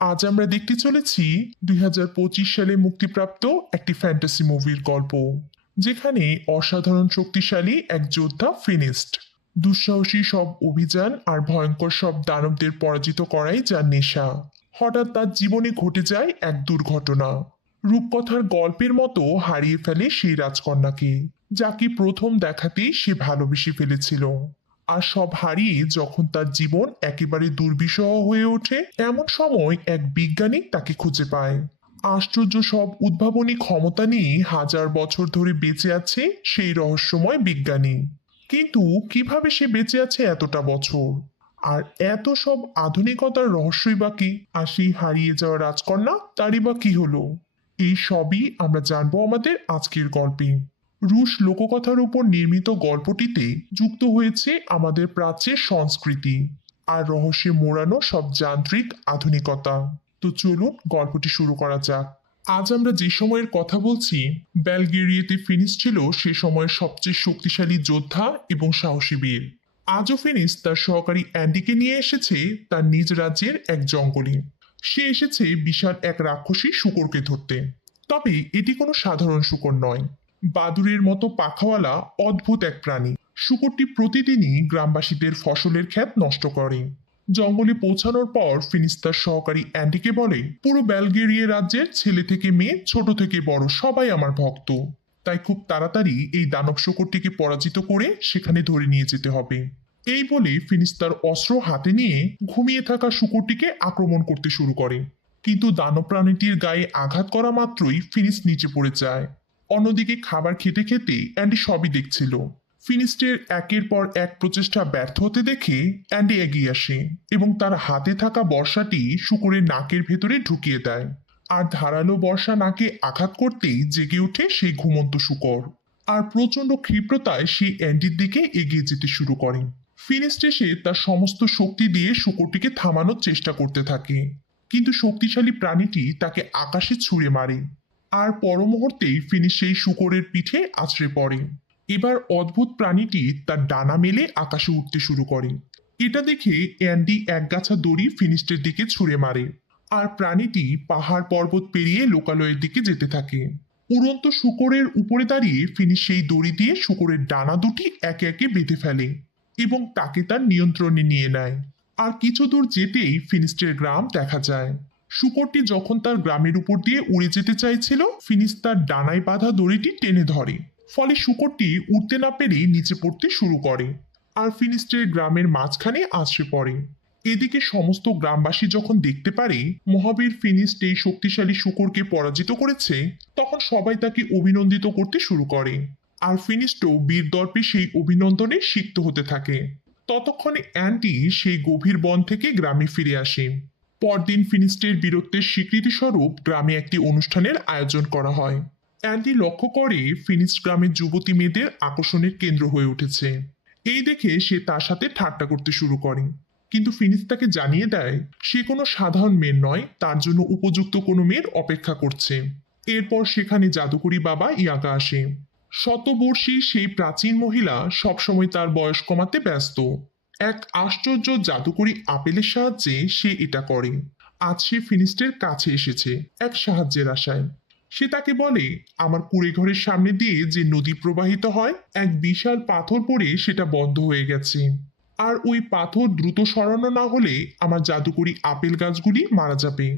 আজ আমরা দেখতে চলেছি 2025 সালে মুক্তিপ্রাপ্ত একটি ফ্যান্টাসি মুভির গল্প, যেখানে অসাধারণ শক্তিশালী এক যোদ্ধা ফিনিস্ট দুঃসাহসী সব অভিযান আর ভয়ঙ্কর সব দানবদের পরাজিত করাই যার নেশা। হঠাৎ তার জীবনে ঘটে যায় এক দুর্ঘটনা। রূপকথার গল্পের মতো হারিয়ে ফেলে সেই রাজকন্যাকে, যাকে প্রথম দেখাতেই সে ভালোবেসে ফেলেছিল। আর সব হারিয়ে যখন তার জীবন একেবারে দুর্বিষহ হয়ে ওঠে, এমন সময় এক বিজ্ঞানী তাকে খুঁজে পায়। আশ্চর্য সব উদ্ভাবনী ক্ষমতা নিয়ে হাজার বছর ধরে বেঁচে আছে সেই রহস্যময় বিজ্ঞানী। কিন্তু কিভাবে সে বেঁচে আছে এতটা বছর, আর এত সব আধুনিকতার রহস্যই বা কি? আর সেই হারিয়ে যাওয়া রাজকন্যা, তারই বা কি হলো? এই সবই আমরা জানবো আমাদের আজকের গল্পে। রুশ লোককথার উপর নির্মিত গল্পটিতে যুক্ত হয়েছে আমাদের প্রাচ্যের সংস্কৃতি আর রহস্যে মোড়ানো সব যান্ত্রিক আধুনিকতা। তো চলুন গল্পটি শুরু করা যাক। আজ আমরা যে সময়ের কথা বলছি, বেলগেরিয়াতে ফিনিস ছিল সে সময়ের সবচেয়ে শক্তিশালী যোদ্ধা এবং সাহসী বীর। আজও ফিনিস তার সহকারী অ্যান্ডিকে নিয়ে এসেছে তার নিজ রাজ্যের এক জঙ্গলে। সে এসেছে বিশাল এক রাক্ষসী শূকরকে ধরতে। তবে এটি কোনো সাধারণ শূকর নয়, বাদুড়ের মতো পাখাওয়ালা অদ্ভুত এক প্রাণী। শূকরটি প্রতিদিনই গ্রামবাসীদের ফসলের ক্ষেত নষ্ট করে। জঙ্গলে পৌঁছানোর পর ফিনিস তার সহকারী অ্যান্ডিকে বলে, পুরো বেলগেরিয়া রাজ্যের ছেলে থেকে মেয়ে, ছোট থেকে বড় সবাই আমার ভক্ত। তাই খুব তাড়াতাড়ি এই দানব শূকরটিকে পরাজিত করে সেখানে ধরে নিয়ে যেতে হবে। এই বলে ফিনিস তার অস্ত্র হাতে নিয়ে ঘুমিয়ে থাকা শূকরটিকে আক্রমণ করতে শুরু করে। কিন্তু দানব প্রাণীটির গায়ে আঘাত করা মাত্রই ফিনিস নিচে পড়ে যায়। অন্যদিকে খাবার খেতে খেতে অ্যান্ডি সবই দেখছিল। ফিনিস্টের একের পর এক প্রচেষ্টা ব্যর্থ হতে দেখে অ্যান্ডি এগিয়ে আসে এবং তার হাতে থাকা বর্ষাটি শূকরের নাকের ভেতরে ঢুকিয়ে দেয়। আর ধারালো বর্ষা নাকে আঘাত করতেই জেগে ওঠে সেই ঘুমন্ত শূকর। আর প্রচন্ড ক্ষিপ্রতায় সে অ্যান্ডির দিকে এগিয়ে যেতে শুরু করে। ফিনিস্ট এসে তার সমস্ত শক্তি দিয়ে শূকরটিকে থামানোর চেষ্টা করতে থাকে, কিন্তু শক্তিশালী প্রাণীটি তাকে আকাশে ছুঁড়ে মারে। আর পর মুহূর্তেই ফিনিশ সেই শূকরের পিঠে আছড়ে পড়ে। এবার অদ্ভুত প্রাণীটি তার ডানা মেলে আকাশে উঠতে শুরু করে। এটা দেখে অ্যান্ডি একগাছা দড়ি ফিনিস্টের দিকে ছুঁড়ে মারে, আর প্রাণীটি পাহাড় পর্বত পেরিয়ে লোকালয়ের দিকে যেতে থাকে। উড়ন্ত শূকরের উপরে দাঁড়িয়ে ফিনিশ সেই দড়ি দিয়ে শূকরের ডানা দুটি একে একে বেঁধে ফেলে এবং তাকে তার নিয়ন্ত্রণে নিয়ে নেয়। আর কিছু দূর যেতেই ফিনিস্টের গ্রাম দেখা যায়। শূকরটি যখন তার গ্রামের উপর দিয়ে উড়ে যেতে চাইছিল, ফিনিস তার ডানায় বাঁধা দড়িটি টেনে ধরে। ফলে শূকরটি উড়তে না পেরে নিচে পড়তে শুরু করে আর ফিনিস্টের গ্রামের মাঝখানে আছড়ে পড়ে। এদিকে সমস্ত গ্রামবাসী যখন দেখতে পারে মহাবীর ফিনিস্ট এই শক্তিশালী শূকরকে পরাজিত করেছে, তখন সবাই তাকে অভিনন্দিত করতে শুরু করে। আর ফিনিস্টও বীর দর্পে সেই অভিনন্দনে সিক্ত হতে থাকে। ততক্ষণে অ্যান্টি সেই গভীর বন থেকে গ্রামে ফিরে আসে। পরদিন ফিনিস্টের বীরত্বের স্বীকৃতি স্বরূপ গ্রামে একটি অনুষ্ঠানের আয়োজন করা হয়। অ্যান্টি লক্ষ্য করে ফিনিস গ্রামের যুবতী মেয়েদের আকর্ষণের কেন্দ্র হয়ে উঠেছে। এই দেখে সে তার সাথে ঠাট্টা করতে শুরু করে, কিন্তু ফিনিস তাকে জানিয়ে দেয় সে কোনো সাধারণ মেয়ে নয়, তার জন্য উপযুক্ত কোনো মেয়ের অপেক্ষা করছে। এরপর সেখানে জাদুকরি বাবা ইয়াগা আসে। শতবর্ষী সেই প্রাচীন মহিলা সবসময় তার বয়স কমাতে ব্যস্ত। এক আশ্চর্য জাদুকরি আপেলের সাহায্যে সে এটা করে। আজ সে ফিনিস্টের কাছে এসেছে এক সাহায্যের আশায়। সে তাকে বলে, আমার কুঁড়ে ঘরের সামনে দিয়ে যে নদী প্রবাহিত হয়, এক বিশাল পাথর পড়ে সেটা বন্ধ হয়ে গেছে। আর ওই পাথর দ্রুত সরানো না হলে আমার জাদুকরি আপেল গাছগুলি মারা যাবে।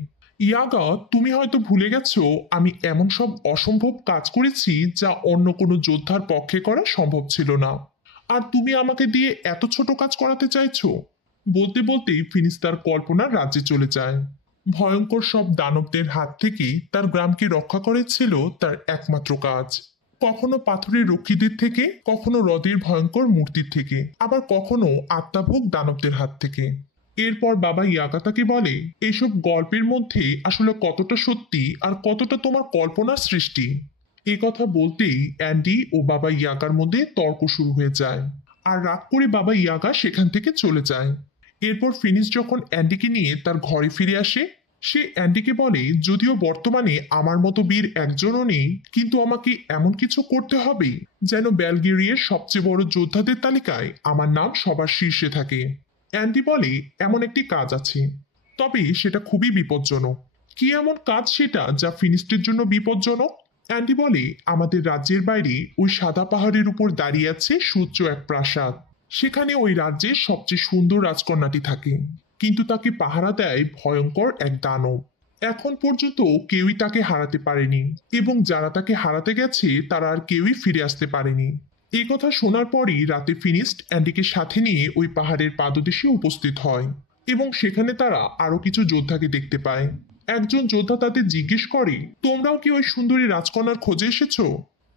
ইয়াগা, তুমি হয়তো ভুলে গেছো আমি এমন সব অসম্ভব কাজ করেছি যা অন্য কোনো যোদ্ধার পক্ষে করা সম্ভব ছিল না, আর তুমি আমাকে দিয়ে এত ছোট কাজ করাতে চাইছো? বলতে বলতেই ফিনিস তার কল্পনার রাজ্যে চলে যায়। ভয়ঙ্কর সব দানবদের হাত থেকে তার গ্রামকে রক্ষা করেছিল তার একমাত্র কাজ। কখনো পাথরের রক্ষীদের থেকে, কখনো হ্রদের ভয়ঙ্কর মূর্তির থেকে, আবার কখনো আত্মাভোগ দানবদের হাত থেকে। এরপর বাবা ইয়াগা তাকে বলে, এইসব গল্পের মধ্যে আসলে কতটা সত্যি আর কতটা তোমার কল্পনার সৃষ্টি। এ কথা বলতেই অ্যান্ডি ও বাবা ইয়াগার মধ্যে তর্ক শুরু হয়ে যায়, আর রাগ করে বাবা ইয়াগা সেখান থেকে চলে যায়। এরপর ফিনিস যখন অ্যান্ডিকে নিয়ে তার ঘরে ফিরে আসে, সে অ্যান্ডিকে বলে, যদিও বর্তমানে আমার মতো বীর একজনও নেই, কিন্তু আমাকে এমন কিছু করতে হবে যেন বেলগেরিয়ার সবচেয়ে বড় যোদ্ধাদের তালিকায় আমার নাম সবার শীর্ষে থাকে। অ্যান্ডি বলে, এমন একটি কাজ আছে। তবে সেটা খুবই বিপজ্জনক। কি এমন কাজ সেটা যা ফিনিস্টের জন্য বিপজ্জনক? অ্যান্ডি বলে, আমাদের রাজ্যের বাইরে ওই সাদা পাহাড়ের উপর দাঁড়িয়ে আছে সূর্য এক প্রাসাদ। সেখানে ওই রাজ্যের সবচেয়ে সুন্দর রাজকন্যাটি থাকে, কিন্তু তাকে পাহারা দেয় ভয়ঙ্কর এক দানব। এখন পর্যন্ত কেউই তাকে হারাতে পারেনি, এবং যারা তাকে হারাতে গেছে তারা আর কেউই ফিরে আসতে পারেনি। এই কথা শোনার পরই রাতে ফিনিস্ট অ্যান্ডিকে সাথে নিয়ে ওই পাহাড়ের পাদদেশে উপস্থিত হয়, এবং সেখানে তারা আরো কিছু যোদ্ধাকে দেখতে পায়। একজন যোদ্ধা তাদের জিজ্ঞেস করে, তোমরাও কি ওই সুন্দরী রাজকন্যার খোঁজে এসেছো?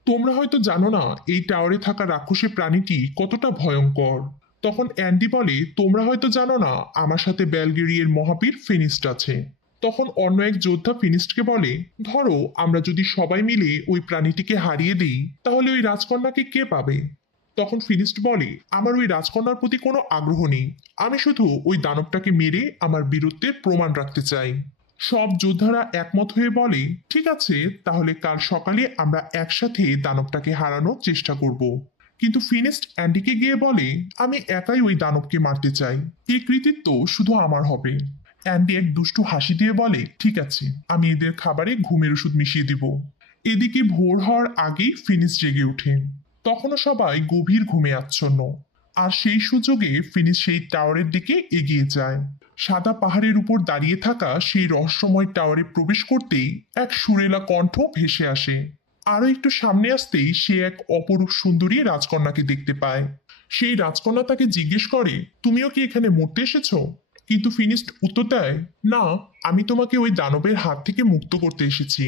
তোমরা হয়তো জানো না এই টাওয়ারে থাকা রাক্ষসী প্রাণীটি কতটা ভয়ঙ্কর। তখন অ্যান্ডি বলে, তোমরা হয়তো জানো না আমার সাথে ব্যালগেরিয়ার মহাবীর ফিনিস্ট আছে। তখন অন্য এক যোদ্ধা ফিনিস্টকে বলে, ধরো আমরা যদি সবাই মিলে ওই প্রাণীটিকে হারিয়ে দিই, তাহলে ওই রাজকন্যাকে কে পাবে? তখন ফিনিস্ট বলে, আমার ওই রাজকন্যার প্রতি কোনো আগ্রহ নেই, আমি শুধু ওই দানবটাকে মেরে আমার বীরত্বের প্রমাণ রাখতে চাই। সব যোদ্ধারা একমত হয়ে বলে, ঠিক আছে, তাহলে কাল সকালে আমরা একসাথে দানবটাকে হারানোর চেষ্টা করব। কিন্তু ফিনিস্ট অ্যান্ডিকে গিয়ে বলে, আমি একাই ওই দানবকে মারতে চাই, এই কৃতিত্ব শুধু আমার হবে। অ্যান্ডি এক দুষ্টু হাসি দিয়ে বলে, ঠিক আছে, আমি এদের খাবারে ঘুমের ওষুধ মিশিয়ে দিব। এদিকে ভোর হওয়ার আগেই ফিনিস্ট জেগে ওঠে। তখনও সবাই গভীর ঘুমে আচ্ছন্ন। আর সেই সুযোগে ফিনিশ সেই টাওয়ারের দিকে এগিয়ে যায়। সাদা পাহাড়ের উপর দাঁড়িয়ে থাকা সেই রহস্যময় টাওয়ারে প্রবেশ করতেই এক সুরেলা কণ্ঠ ভেসে আসে। আরো একটু সামনে আসতেই সে এক অপরূপ সুন্দরী রাজকন্যাকে দেখতে পায়। সেই রাজকন্যা তাকে জিজ্ঞেস করে, তুমিও কি এখানে মরতে এসেছো? কিন্তু ফিনিস্ট উত্তর দেয়, না, আমি তোমাকে ওই দানবের হাত থেকে মুক্ত করতে এসেছি।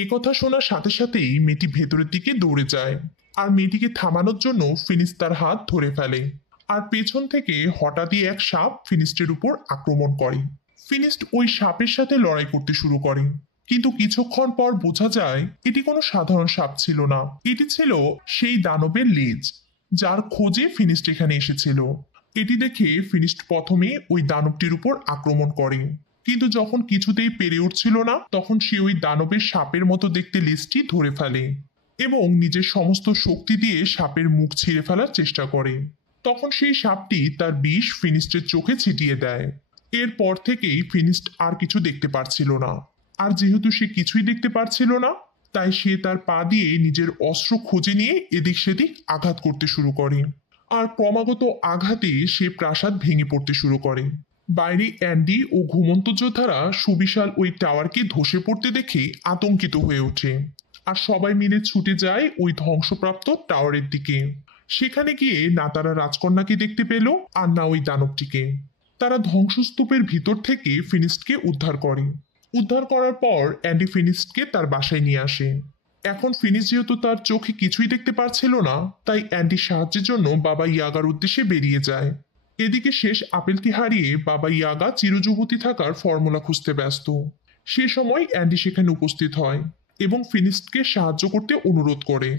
এ কথা শোনার সাথে সাথেই মেয়েটি ভেতরের দিকে দৌড়ে যায়। আর মেয়েটিকে থামানোর জন্য ফিনিস্ট তার হাত ধরে ফেলে। আর পেছন থেকে হঠাৎই এক সাপ ফিনিস্টের উপর আক্রমণ করে। ফিনিস্ট ওই সাপের সাথে লড়াই করতে শুরু করে, কিন্তু কিছুক্ষণ পর বোঝা যায় এটি কোনো সাধারণ সাপ ছিল না, এটি ছিল সেই দানবের লেজ, যার খোঁজে ফিনিস্ট এখানে এসেছিল। এটি দেখে ফিনিস্ট প্রথমে ওই দানবটির উপর আক্রমণ করে, কিন্তু যখন কিছুতেই পেরে উঠছিল না, তখন সে ওই দানবের সাপের মতো দেখতে লেজটি ধরে ফেলে এবং নিজের সমস্ত শক্তি দিয়ে সাপের মুখ ছিঁড়ে ফেলার চেষ্টা করে। তখন সেই সাপটি তার বিষ ফিনিস্টের চোখে ছিটিয়ে দেয়। এরপর থেকেই ফিনিস্ট আর কিছু দেখতে পারছিল না। আর যেহেতু সে কিছুই দেখতে পারছিল না, তাই সে তার পা দিয়ে নিজের অস্ত্র খুঁজে নিয়ে এদিক সেদিক আঘাত করতে শুরু করে। আর ক্রমাগত আঘাতে সে প্রাসাদ ভেঙে পড়তে শুরু করে। বাইরে অ্যান্ডি ও ঘুমন্ত যোদ্ধারা সুবিশাল ওই টাওয়ারকে ধসে পড়তে দেখে আতঙ্কিত হয়ে ওঠে। আর সবাই মিলে ছুটে যায় ওই ধ্বংসপ্রাপ্ত টাওয়ারের দিকে। সেখানে গিয়ে না তারা রাজকন্যাকে দেখতে পেল, আর না ওই দানবটিকে। তারা ধ্বংসস্তূপের ভিতর থেকে ফিনিস্টকে উদ্ধার করে। উদ্ধার করার পর অ্যান্ডি ফিনিস্টকে তার বাসায় নিয়ে আসে। এখন ফিনিস যেহেতু তার চোখে কিছুই দেখতে পারছিল না, তাই অ্যান্ডির সাহায্যের জন্য বাবা ইয়াগার উদ্দেশ্যে বেরিয়ে যায়। এদিকে শেষ আপেলটি হারিয়ে বাবা ইয়াগা চিরযুবতী থাকার ফর্মুলা খুঁজতে ব্যস্ত। সে সময় অ্যান্ডি সেখানে উপস্থিত হয় এবং ফিনিস্টকে সাহায্য করতে অনুরোধ করে।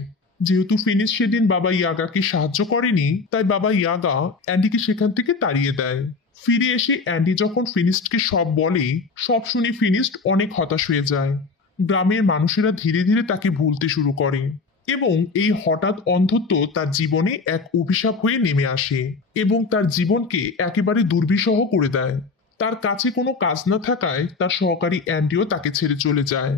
যেহেতু ফিনিস সেদিন বাবা ইয়াগাকে সাহায্য করেনি, তাই বাবা ইয়াগা অ্যান্ডিকে সেখান থেকে তাড়িয়ে দেয়। ফিরে এসে অ্যান্ডি যখন ফিনিস্টকে সব বলে, সব শুনে ফিনিস্ট অনেক হতাশ হয়ে যায়। গ্রামের মানুষেরা ধীরে ধীরে তাকে ভুলতে শুরু করে এবং এই হঠাৎ অন্ধত্ব তার জীবনে এক অভিশাপ হয়ে নেমে আসে এবং তার জীবনকে একেবারে দুর্বিষহ করে দেয়। তার কাছে কোনো কাজ না থাকায় তার সহকারী অ্যান্ডিও তাকে ছেড়ে চলে যায়।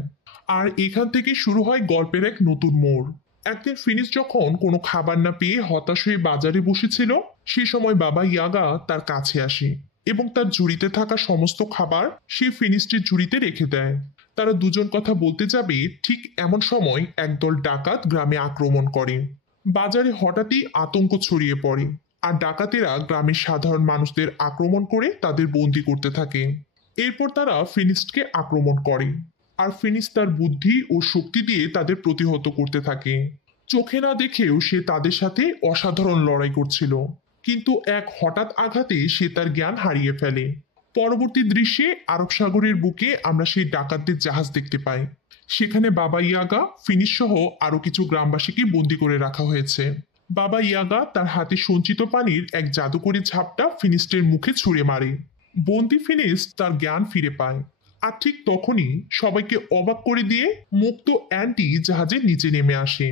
আর এখান থেকে শুরু হয় গল্পের এক নতুন মোড়। একদিন ফিনিস যখন কোনো খাবার না পেয়ে হতাশ হয়ে বাজারে বসেছিল, সে সময় বাবা ইয়াগা তার কাছে আসে এবং তার ঝুড়িতে থাকা সমস্ত খাবার সে ফিনিস্টের ঝুড়িতে রেখে দেয়। তারা দুজন কথা বলতে যাবে, ঠিক এমন সময় একদল ডাকাত গ্রামে আক্রমণ করে। বাজারে হঠাৎই আতঙ্ক ছড়িয়ে পড়ে, আর ডাকাতেরা গ্রামের সাধারণ মানুষদের আক্রমণ করে তাদের বন্দি করতে থাকে। এরপর তারা ফিনিস্টকে আক্রমণ করে, আর ফিনিস তার বুদ্ধি ও শক্তি দিয়ে তাদের প্রতিহত করতে থাকে। চোখে না দেখেও সে তাদের সাথে অসাধারণ লড়াই করছিল, কিন্তু এক হঠাৎ আঘাতে সে তার জ্ঞান হারিয়ে ফেলে। পরবর্তী দৃশ্যে আরব সাগরের বুকে আমরা সেই ডাকাতদের জাহাজ দেখতে পাই। সেখানে বাবা ইয়াগা, ফিনিস সহ আরো কিছু গ্রামবাসীকে বন্দি করে রাখা হয়েছে। বাবা ইয়াগা তার হাতে সঞ্চিত পানির এক জাদুকরী ঝাপটা ফিনিস্টের মুখে ছুঁড়ে মারে। বন্দি ফিনিস তার জ্ঞান ফিরে পায়। আর ঠিক তখনই সবাইকে অবাক করে দিয়ে মুক্ত অ্যান্টি জাহাজের নিচে নেমে আসে।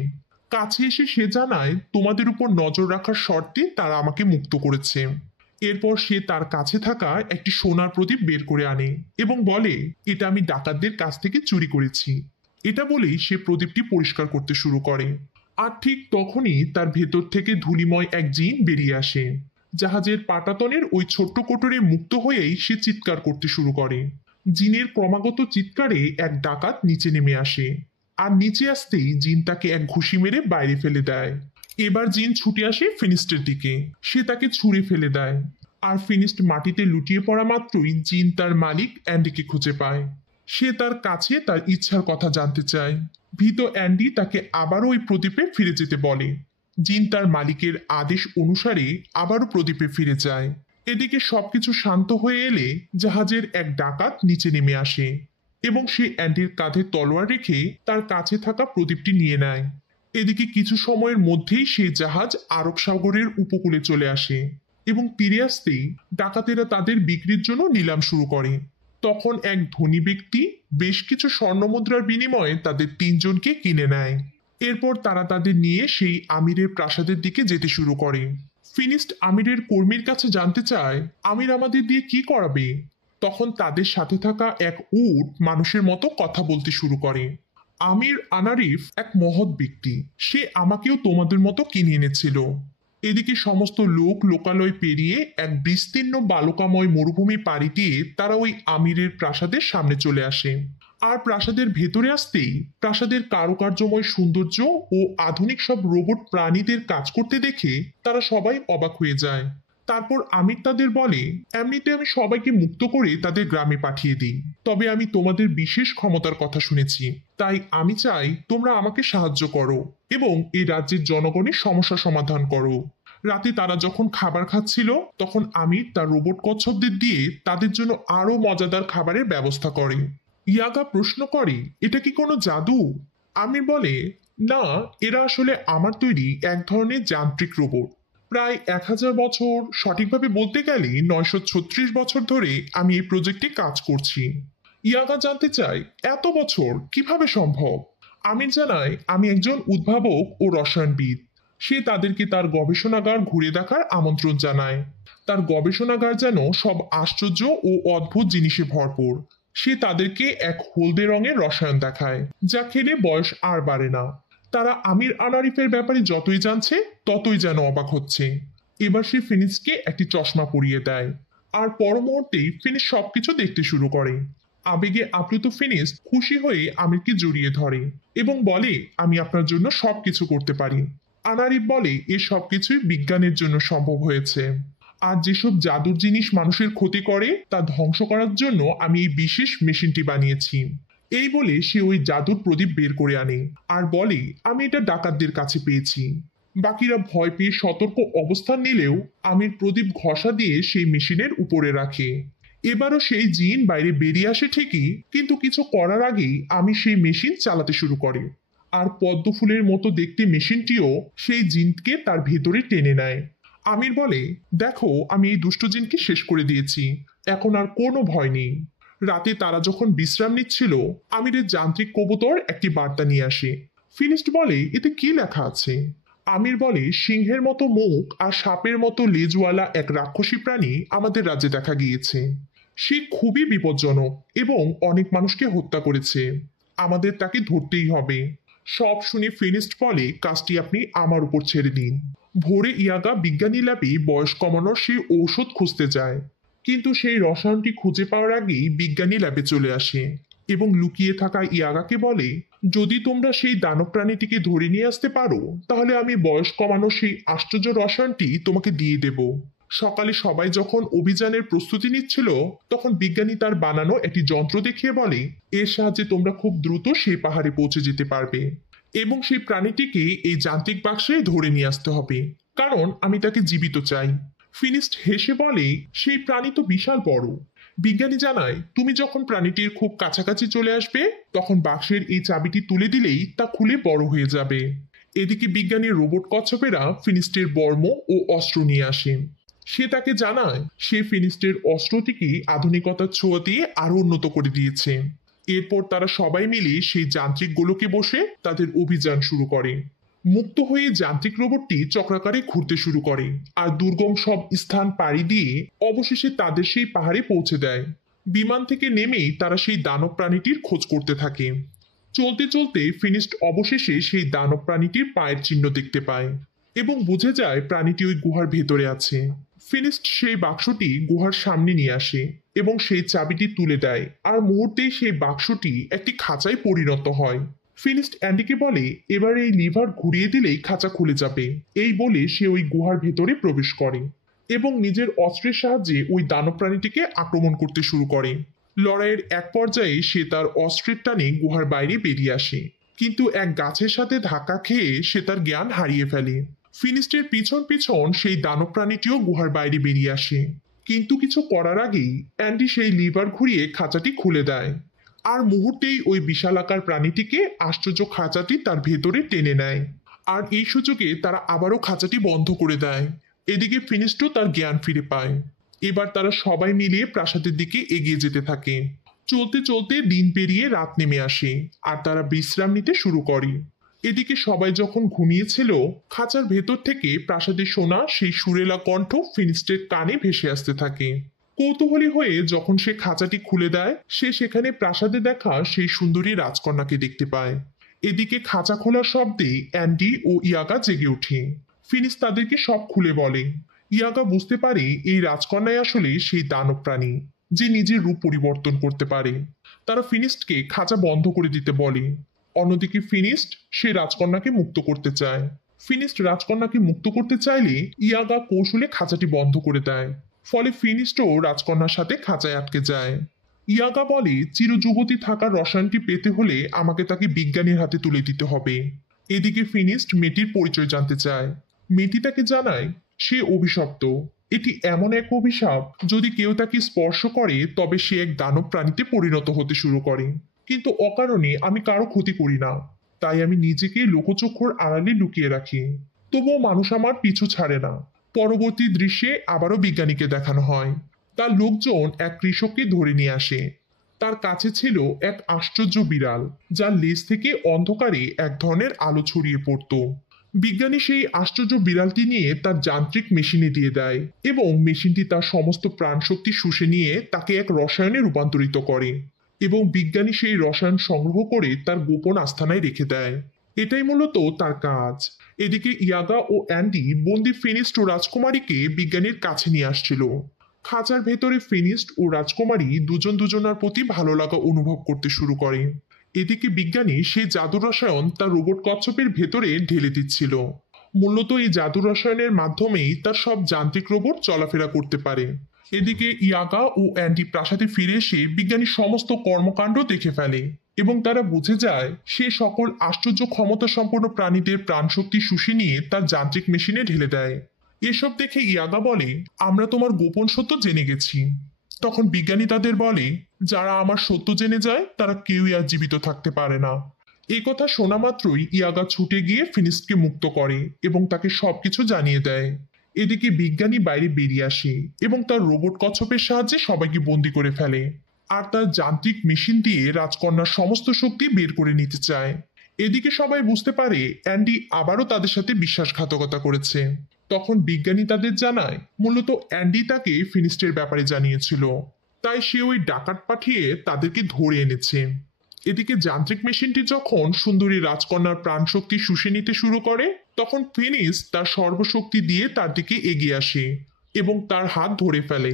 কাছে এসে সে জানায়, তোমাদের উপর নজর রাখার শর্তে তারা আমাকে মুক্ত করেছে। এরপর সে তার কাছে থাকা একটি সোনার প্রদীপ বের করে আনে এবং বলে, এটা আমি ডাকাতদের কাছ থেকে চুরি করেছি। এটা বলেই সে প্রদীপটি পরিষ্কার করতে শুরু করে। আর ঠিক তখনই তার ভেতর থেকে ধূলিময় এক জিন বেরিয়ে আসে। জাহাজের পাটাতনের ওই ছোট্ট কোটরে মুক্ত হয়েই সে চিৎকার করতে শুরু করে। জিনের ক্রমাগত চিৎকারে এক ডাকাত নিচে নেমে আসে, আর নিচে আসতেই জিন তাকে এক ঘুষি মেরে বাইরে ফেলে দেয়। এবার জিন ছুটে আসে ফিনিস্টের দিকে, সে তাকে ছুঁড়ে ফেলে দেয়। আর ফিনিস্ট মাটিতে লুটিয়ে পড়া মাত্রই জিন তার মালিক অ্যান্ডিকে খুঁজে পায়। সে তার কাছে তার ইচ্ছার কথা জানতে চায়। ভীত অ্যান্ডি তাকে আবারও ওই প্রদীপে ফিরে যেতে বলে। জিন তার মালিকের আদেশ অনুসারে আবারও প্রদীপে ফিরে যায়। এদিকে সবকিছু শান্ত হয়ে এলে জাহাজের এক ডাকাত নিচে নেমে আসে এবং সে অ্যান্ডির কাঁধে তলোয়ার রেখে তার কাছে থাকা প্রদীপটি নিয়ে নেয়। এদিকে কিছু সময়ের মধ্যেই সেই জাহাজ আরব সাগরের উপকূলে চলে আসে এবং তীরে আসতেই ডাকাতেরা তাদের বিক্রির জন্য নিলাম শুরু করে। তখন এক ধনী ব্যক্তি বেশ কিছু স্বর্ণমুদ্রার বিনিময়ে তাদের তিনজনকে কিনে নেয়। এরপর তারা তাদের নিয়ে সেই আমিরের প্রাসাদের দিকে যেতে শুরু করে। ফিনিস্ট আমিরের কর্মীর কাছে জানতে চায়, আমির আমাদের দিয়ে কি করাবে? তখন তাদের সাথে থাকা এক উট মানুষের মতো কথা বলতে শুরু করে। আমির আনারিফ এক মহৎ ব্যক্তি, সে আমাকেও তোমাদের মতো কিনে এনেছিল। এদিকে সমস্ত লোক লোকালয় পেরিয়ে এক বিস্তীর্ণ বালুকাময় মরুভূমি পাড়ি দিয়ে তারা ওই আমিরের প্রাসাদের সামনে চলে আসে। আর প্রাসাদের ভেতরে আসতেই প্রাসাদের কারুকার্যময় সৌন্দর্য ও আধুনিক সব রোবট প্রাণীদের কাজ করতে দেখে তারা সবাই অবাক হয়ে যায়। তারপর আমির তাদের বলে, এমনিতে আমি সবাইকে মুক্ত করে তাদের গ্রামে পাঠিয়ে দিই, তবে আমি তোমাদের বিশেষ ক্ষমতার কথা শুনেছি, তাই আমি চাই তোমরা আমাকে সাহায্য করো এবং এই রাজ্যের জনগণের সমস্যা সমাধান করো। রাতে তারা যখন খাবার খাচ্ছিল তখন আমির তার রোবট কচ্ছপদের দিয়ে তাদের জন্য আরো মজাদার খাবারের ব্যবস্থা করে। ইয়াগা প্রশ্ন করে, এটা কি কোনো জাদু? আমির বলে, না, এরা আসলে আমার তৈরি এক ধরনের যান্ত্রিক রোবট। প্রায় 1000 বছর, সঠিকভাবে বলতে গেলে 936 বছর ধরে আমি এই প্রজেক্টে কাজ করছি। ইয়াগা জানতে চাই, এত বছর কিভাবে সম্ভব? আমির জানায়, আমি একজন উদ্ভাবক ও রসায়নবিদ। সে তাদেরকে তার গবেষণাগার ঘুরে দেখার আমন্ত্রণ জানায়। তার গবেষণাগার যেন সব আশ্চর্য ও অদ্ভুত জিনিসে ভরপুর। সে তাদেরকে এক হলদে রঙের রসায়ন দেখায়, যা খেলে বয়স আর বাড়ে না। তারা আমির আনারিফের ব্যাপারে যতই জানছে ততই যেন অবাক হচ্ছে। এবার সে ফিনিক্সকে একটি চশমা পরিয়ে দেয়, আর পর মুহূর্তেই ফিনিক্স সবকিছু দেখতে শুরু করে। আবেগে আপ্লুত ফিনিক্স খুশি হয়ে আমিরকে জড়িয়ে ধরে এবং বলে, আমি আপনার জন্য সবকিছু করতে পারি। আনারিফ বলে, এ সবকিছুই বিজ্ঞানের জন্য সম্ভব হয়েছে, আর যেসব জাদুর জিনিস মানুষের ক্ষতি করে তা ধ্বংস করার জন্য আমি এই বিশেষ মেশিনটি বানিয়েছি। এই বলে সে ওই জাদুর প্রদীপ বের করে আনে আর বলে, আমি এটা ডাকাতদের কাছে পেয়েছি। বাকিরা ভয় পেয়ে সতর্ক অবস্থান নিলেও আমির প্রদীপ ঘষা দিয়ে সেই মেশিনের উপরে রাখে। এবারও সেই জিন বাইরে বেরিয়ে আসে ঠিকই, কিন্তু কিছু করার আগেই আমি সেই মেশিন চালাতে শুরু করে। আর পদ্ম ফুলের মতো দেখতে মেশিনটিও সেই জিনকে তার ভেতরে টেনে নেয়। আমির বলে, দেখো, আমি এই দুষ্ট জিনকে শেষ করে দিয়েছি, এখন আর কোনো ভয় নেই। রাতে তারা যখন বিশ্রাম নিচ্ছিল, আমিরের যান্ত্রিক কবুতর একটি বার্তা নিয়ে আসে। ফিনিস্ট বলে, এতে কি লেখা আছে? আমির বলে, সিংহের মতো মুখ আর সাপের মতো লেজওয়ালা এক রাক্ষসী প্রাণী আমাদের রাজ্যে দেখা গিয়েছে। সে খুবই বিপজ্জনক এবং অনেক মানুষকে হত্যা করেছে। আমাদের তাকে ধরতেই হবে। সব শুনে ফিনিস্ট বলে, কাজটি আপনি আমার উপর ছেড়ে দিন। ভোরে ইয়াগা বিজ্ঞানী ল্যাবে বয়স কমানোর সেই ঔষধ খুঁজতে যায়, কিন্তু সেই রসায়নটি খুঁজে পাওয়ার আগেই বিজ্ঞানী ল্যাবে চলে আসে এবং লুকিয়ে থাকা ইয়াগাকে বলে, যদি তোমরা সেই দানব প্রাণীটিকে ধরে নিয়ে আসতে পারো তাহলে আমি বয়স কমানোর সেই আশ্চর্য রসায়নটি তোমাকে দিয়ে দেব। সকালে সবাই যখন অভিযানের প্রস্তুতি নিচ্ছিল তখন বিজ্ঞানী তার বানানো একটি যন্ত্র দেখিয়ে বলে, এর সাহায্যে তোমরা খুব দ্রুত সেই পাহাড়ে পৌঁছে যেতে পারবে এবং সেই প্রাণীটিকে এই যান্ত্রিক বাক্সে ধরে নিয়ে আসতে হবে, কারণ আমি তাকে জীবিত চাই। ফিনিস্ট হেসে বলে, সেই প্রাণী তো বিশাল বড়। বিজ্ঞানী জানায়, তুমি যখন প্রাণীটির খুব কাছাকাছি চলে আসবে তখন বাক্সের এই চাবিটি তুলে দিলেই তা খুলে বড় হয়ে যাবে। এদিকে বিজ্ঞানীর রোবট কচ্ছপেরা ফিনিস্টের বর্ম ও অস্ত্র নিয়ে আসে। সে তাকে জানায় সে ফিনিস্টের অস্ত্রটিকে আধুনিকতার ছোঁয়া দিয়ে আরো উন্নত করে দিয়েছে। এরপর তারা সবাই মিলে সেই যান্ত্রিক গোলকে বসে তাদের অভিযান শুরু করে। মুক্ত হয়ে যান্ত্রিক রোবটটি চক্রাকারে ঘুরতে শুরু করে আর দুর্গম সব স্থান পাড়ি দিয়ে অবশেষে তাদের সেই পাহাড়ে পৌঁছে দেয়। বিমান থেকে নেমেই তারা সেই দানব প্রাণীটির খোঁজ করতে থাকে। চলতে চলতে ফিনিস্ট অবশেষে সেই দানব প্রাণীটির পায়ের চিহ্ন দেখতে পায় এবং বুঝে যায় প্রাণীটি ওই গুহার ভেতরে আছে। ফিনিস্ট সেই বাক্সটি গুহার সামনে নিয়ে আসে এবং সেই চাবিটি তুলে দেয়, আর মুহূর্তেই সেই বাক্সটি একটি খাঁচায় পরিণত হয়। ফিনিস্ট অ্যান্ডিকে বলে এবার এই লিভার ঘুরিয়ে দিলেই খাঁচা খুলে যাবে। এই বলে সে ওই গুহার ভেতরে প্রবেশ করে এবং নিজের অস্ত্রের সাহায্যে ওই দানব প্রাণীটিকে আক্রমণ করতে শুরু করে। লড়াইয়ের এক পর্যায়ে সে তার অস্ত্রের টানে গুহার বাইরে বেরিয়ে আসে, কিন্তু এক গাছের সাথে ধাক্কা খেয়ে সে তার জ্ঞান হারিয়ে ফেলে। ফিনিস্টের পিছন পিছন সেই দানব প্রাণীটিও গুহার বাইরে বেরিয়ে আসে, কিন্তু কিছু করার আগেই অ্যান্ডি সেই লিভার ঘুরিয়ে খাঁচাটি খুলে দেয়, আর মুহূর্তেই ওই বিশালাকার প্রাণীটিকে আশ্চর্য খাঁচাটি তার ভেতরে টেনে নেয়। আর এই সুযোগে তারা আবারও খাঁচাটি বন্ধ করে দেয়। এদিকে ফিনিস্টও তার জ্ঞান ফিরে পায়। এবার তারা সবাই মিলিয়ে প্রাসাদের দিকে এগিয়ে যেতে থাকে। চলতে চলতে দিন পেরিয়ে রাত নেমে আসে আর তারা বিশ্রাম নিতে শুরু করে। এদিকে সবাই যখন ঘুমিয়েছিল, খাঁচার ভেতর থেকে প্রাসাদে শোনা সেই সুরেলা কণ্ঠ ফিনিস্টের কানে ভেসে আসতে থাকে। কৌতূহলী হয়ে যখন সে খাঁচাটি খুলে দেয়, সে সেখানে প্রাসাদে দেখা সেই সুন্দরী রাজকন্যাকে দেখতে পায়। এদিকে খাঁচা খোলার শব্দে অ্যান্ডি ও ইয়াগা জেগে ওঠে। ফিনিস তাদেরকে সব খুলে বলে। ইয়াগা বুঝতে পারে এই রাজকন্যাই আসলে সেই দানব প্রাণী যে নিজের রূপ পরিবর্তন করতে পারে। তারা ফিনিস্টকে খাঁচা বন্ধ করে দিতে বলে। অন্যদিকে ফিনিস্ট সে রাজকন্যাকে মুক্ত করতে চায়। ফিনিস্ট রাজকন্যাকে মুক্ত করতে চাইলে ইয়াগা কৌশলে খাঁচাটি বন্ধ করে দেয়। ফলে ফিনিস্টও রাজকন্যার সাথে খাঁচায় আটকে যায়। ইয়াগা বলে চিরযুগতি থাকার রসায়নটি পেতে হলে আমাকে তাকে বিজ্ঞানীর হাতে তুলে দিতে হবে। এদিকে ফিনিস্ট মেয়েটির পরিচয় জানতে চায়। মেয়েটি তাকে জানায় সে অভিশপ্ত। এটি এমন এক অভিশাপ, যদি কেউ তাকে স্পর্শ করে তবে সে এক দানব প্রাণীতে পরিণত হতে শুরু করে। কিন্তু অকারণে আমি কারো ক্ষতি করি না, তাই আমি নিজেকে লোকচক্ষুর আড়ালে লুকিয়ে রাখি। তবুও মানুষ আমার পিছু ছাড়ে না। পরবর্তী দৃশ্যে আবারও বিজ্ঞানীকে দেখানো হয়। তার লোকজন এক কৃষককে ধরে নিয়ে আসে। তার কাছে ছিল এক আশ্চর্য বিড়াল, যার লেজ থেকে অন্ধকারে এক ধরনের আলো ছড়িয়ে পড়ত। বিজ্ঞানী সেই আশ্চর্য বিড়ালটি নিয়ে তার যান্ত্রিক মেশিনে দিয়ে দেয় এবং মেশিনটি তার সমস্ত প্রাণশক্তি শুষে নিয়ে তাকে এক রসায়নে রূপান্তরিত করে এবং বিজ্ঞানী সেই রসায়ন সংগ্রহ করে তার গোপন আস্তানায় রেখে দেয়। এটাই মূলত তার কাজ। এদিকে ইয়াগা ও অ্যান্ডি বন্দি ফিনিস্ট ও রাজকুমারীকে বিজ্ঞানীর কাছে নিয়ে আসছিল। খাঁচার ভেতরে ফিনিস্ট ও রাজকুমারী দুজন দুজনার প্রতি ভালো লাগা অনুভব করতে শুরু করে। এদিকে বিজ্ঞানী সেই জাদু রসায়ন তার রোবট কচ্ছপের ভেতরে ঢেলে দিচ্ছিল। মূলত এই জাদু রসায়নের মাধ্যমেই তার সব যান্ত্রিক রোবট চলাফেরা করতে পারে। এদিকে ইয়াগা ও অ্যান্ডি প্রাসাদে ফিরে এসে বিজ্ঞানীর সমস্ত কর্মকাণ্ড দেখে ফেলে এবং তারা বুঝে যায় সে সকল আশ্চর্য ক্ষমতা সম্পন্ন প্রাণীদের প্রাণশক্তি শুষে নিয়ে তার যান্ত্রিক মেশিনে ঢেলে দেয়। এসব দেখে ইয়াগা বলে আমরা তোমার গোপন সত্য জেনে গেছি। তখন বিজ্ঞানী তাদের বলে যারা আমার সত্য জেনে যায় তারা কেউই আর জীবিত থাকতে পারে না। এই কথা শোনা মাত্রই ইয়াগা ছুটে গিয়ে ফিনিস্টকে মুক্ত করে এবং তাকে সবকিছু জানিয়ে দেয়। এদিকে বিজ্ঞানী বাইরে বেরিয়ে আসে এবং তার রোবট কচ্ছপের সাহায্যে সবাইকে বন্দি করে ফেলে আর তার যান্ত্রিক মেশিন দিয়ে রাজকন্যার সমস্ত শক্তি বের করে নিতে চায়। এদিকে সবাই বুঝতে পারে অ্যান্ডি আবারও তাদের সাথে বিশ্বাসঘাতকতা করেছে। তখন বিজ্ঞানী তাদের জানায় মূলত অ্যান্ডি তাকে ফিনিস্টের ব্যাপারে জানিয়েছিল, তাই সে ওই ডাকাত পাঠিয়ে তাদেরকে ধরে এনেছে। এদিকে যান্ত্রিক মেশিনটি যখন সুন্দরী রাজকন্যার প্রাণশক্তি শুষে নিতে শুরু করে, তখন ফিনিস তার সর্বশক্তি দিয়ে তার দিকে এগিয়ে আসে এবং তার হাত ধরে ফেলে,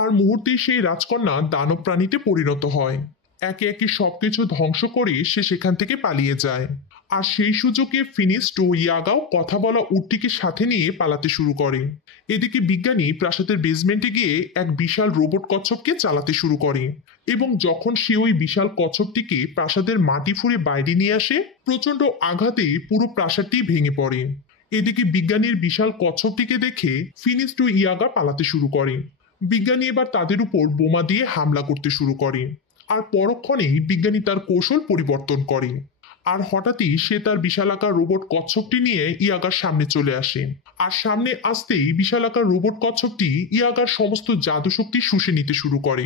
আর মুহূর্তেই সেই রাজকন্যা দানব প্রাণীতে পরিণত হয়। একে একে সবকিছু ধ্বংস করে সে সেখান থেকে পালিয়ে যায়। আর সেই সুযোগে ফিনিস্ট ও ইয়াগাও কথা বলা উটটিকে সাথে নিয়ে পালাতে শুরু করে। এদিকে বিজ্ঞানী প্রাসাদের বেসমেন্টে গিয়ে এক বিশাল রোবট কচ্ছপকে চালাতে শুরু করে এবং যখন সে ওই বিশাল কচ্ছপটিকে প্রাসাদের মাটি ফুঁড়ে বাইরে নিয়ে আসে, প্রচন্ড আঘাতে পুরো প্রাসাদটি ভেঙে পড়ে। এদিকে বিজ্ঞানীর বিশাল কচ্ছপটিকে দেখে ফিনিস্ট ও ইয়াগা পালাতে শুরু করে। বিজ্ঞানী এবার তাদের উপর বোমা দিয়ে হামলা করতে শুরু করে, আর পরক্ষণেই বিজ্ঞানী তার কৌশল পরিবর্তন করে আর হঠাৎই সে তার বিশালাকার রোবট কচ্ছপটি নিয়ে ইয়াগার সামনে চলে আসে। আর সামনে আসতেই বিশালাকার রোবট কচ্ছপটি ইয়াগার সমস্ত জাদুশক্তি শুষে নিতে শুরু করে।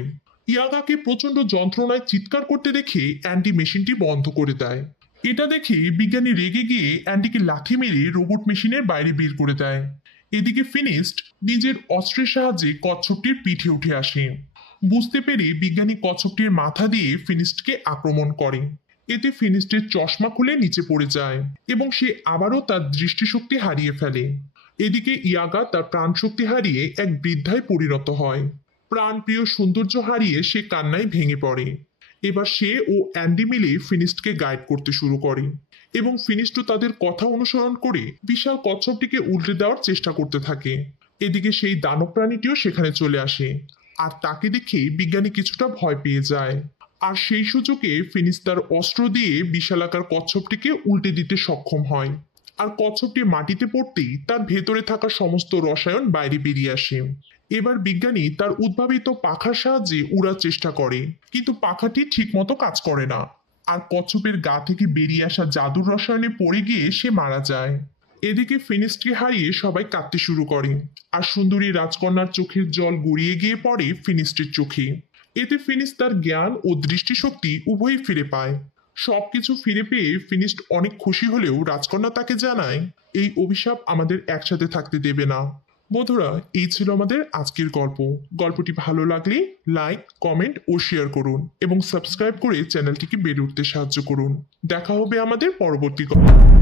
ইয়াগাকে প্রচন্ড যন্ত্রণায় চিৎকার করতে দেখে অ্যান্ডি মেশিনটি বন্ধ করে দেয়। এটা দেখে বিজ্ঞানী রেগে গিয়ে অ্যান্ডিকে লাথি মেরে রোবট মেশিনের বাইরে বের করে দেয়। এদিকে ফিনিস্ট নিজের অস্ত্রের সাহায্যে কচ্ছপটির পিঠে উঠে আসে। বুঝতে পেরে বিজ্ঞানী কচ্ছপটির মাথা দিয়ে ফিনিস্টকে আক্রমণ করে। এতে ফিনিস্টের চশমা খুলে নিচে পড়ে যায় এবং সে আবারও তার দৃষ্টিশক্তি হারিয়ে ফেলে। এদিকে ইয়াগা তার প্রাণশক্তি হারিয়ে এক বৃদ্ধায় পরিণত হয়। প্রাণপ্রিয় সৌন্দর্য হারিয়ে সে কান্নায় ভেঙে পড়ে। এবার সে ও অ্যান্ডি মিলে ফিনিস্টকে গাইড করতে শুরু করে এবং ফিনিস্টও তাদের কথা অনুসরণ করে বিশাল কচ্ছপটিকে উল্টে দেওয়ার চেষ্টা করতে থাকে। এদিকে সেই দানব প্রাণীটিও সেখানে চলে আসে আর তাকে দেখে বিজ্ঞানী কিছুটা ভয় পেয়ে যায়। আর সেই সুযোগে ফিনিস তার অস্ত্র দিয়ে বিশালাকার কচ্ছপটিকে উল্টে দিতে সক্ষম হয়। আর কচ্ছপটি মাটিতে পড়তেই তার ভেতরে থাকা সমস্ত রসায়ন বাইরে বেরিয়ে আসে। এবার বিজ্ঞানী তার উদ্ভাবিত পাখার সাহায্যে উড়ার চেষ্টা করে, কিন্তু পাখাটি ঠিকমতো কাজ করে না। আর কচ্ছপের গা থেকে বেরিয়ে আসা জাদুর রসায়নে পড়ে গিয়ে সে মারা যায়। এদিকে ফিনিস্টকে হারিয়ে সবাই কাঁদতে শুরু করে আর সুন্দরী রাজকন্যার চোখের জল গড়িয়ে গিয়ে পড়ে ফিনিস্টের চোখে। এতে ফিনিস্ট তার জ্ঞান ও দৃষ্টিশক্তি উভয়ই ফিরে পায়। সবকিছু ফিরে পেয়ে ফিনিস্ট অনেক খুশি হলেও রাজকন্যা তাকে জানায় এই অভিশাপ আমাদের একসাথে থাকতে দেবে না। বন্ধুরা, এই ছিল আমাদের আজকের গল্প। গল্পটি ভালো লাগলে লাইক, কমেন্ট ও শেয়ার করুন এবং সাবস্ক্রাইব করে চ্যানেলটিকে বেড়ে উঠতে সাহায্য করুন। দেখা হবে আমাদের পরবর্তী গল্প।